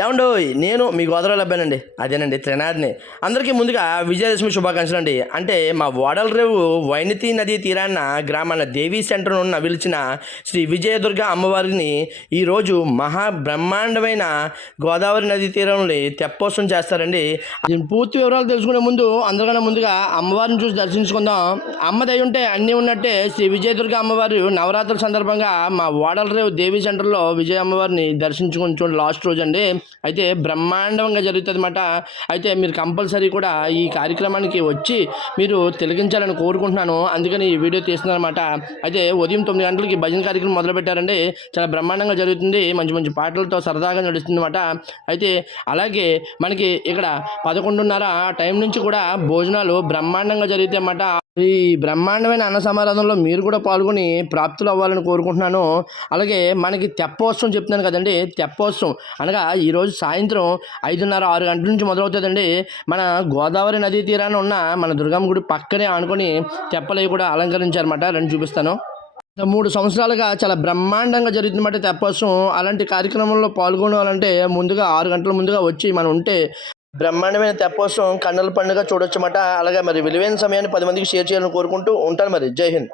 ఏమండో నేను మీ గోదావరి అబ్బానండి అదేనండి త్రినాథ్ని. అందరికీ ముందుగా విజయదశమి శుభాకాంక్షలు అండి. అంటే మా ఓడల రేవు వైనతి నదీ తీరాన్న గ్రామాన దేవీ సెంటర్ ఉన్న విలిచిన శ్రీ విజయదుర్గ అమ్మవారిని ఈరోజు మహా బ్రహ్మాండమైన గోదావరి నదీ తీరంలో తెప్పోత్సవం చేస్తారండి. పూర్తి వివరాలు తెలుసుకునే ముందు అందరికన్నా ముందుగా అమ్మవారిని చూసి దర్శించుకుందాం. అమ్మ ఉంటే అన్నీ ఉన్నట్టే శ్రీ విజయదుర్గ అమ్మవారు నవరాత్రుల సందర్భంగా మా ఓడల రేవు దేవీ సెంటర్లో విజయ అమ్మవారిని దర్శించుకుని చూడండి. లాస్ట్ రోజు అండి అయితే బ్రహ్మాండంగా జరుగుతుంది అన్నమాట అయితే మీరు కంపల్సరీ కూడా ఈ కార్యక్రమానికి వచ్చి మీరు తిలకించాలని కోరుకుంటున్నాను. అందుకని ఈ వీడియో తీస్తున్నాను అనమాట అయితే ఉదయం తొమ్మిది గంటలకి భజన కార్యక్రమం మొదలు పెట్టారండి చాలా బ్రహ్మాండంగా జరుగుతుంది. మంచి మంచి పాటలతో సరదాగా నడుస్తుంది అనమాట అయితే అలాగే మనకి ఇక్కడ పదకొండున్నర టైం నుంచి కూడా భోజనాలు బ్రహ్మాండంగా జరుగుతాయి అన్నమాట. ఈ బ్రహ్మాండమైన అన్న సమారాధనలో మీరు కూడా పాల్గొని ప్రాప్తులు అవ్వాలని కోరుకుంటున్నాను. అలాగే మనకి తెప్పోత్సవం చెప్తున్నాను కదండి తెప్పోత్సవం. అనగా ఈరోజు సాయంత్రం ఐదున్నర ఆరు గంటల నుంచి మొదలవుతుందండి. మన గోదావరి నదీ తీరాన ఉన్న మన దుర్గమ్మ గుడి పక్కనే ఆనుకొని తెప్పలవి కూడా అలంకరించారన్నమాట. రెండు చూపిస్తాను. మూడు సంవత్సరాలుగా చాలా బ్రహ్మాండంగా జరుగుతుందన్నమాట తెప్పోత్సవం. అలాంటి కార్యక్రమంలో పాల్గొనాలంటే ముందుగా ఆరు గంటల ముందుగా వచ్చి మనం ఉంటే బ్రహ్మాండమైన తెప్పోత్సవం కన్నుల పండుగ చూడొచ్చమాట. అలాగే మరి విలువైన సమయాన్ని పది మందికి షేర్ చేయాలని కోరుకుంటూ ఉంటాను మరి. జై హింద్.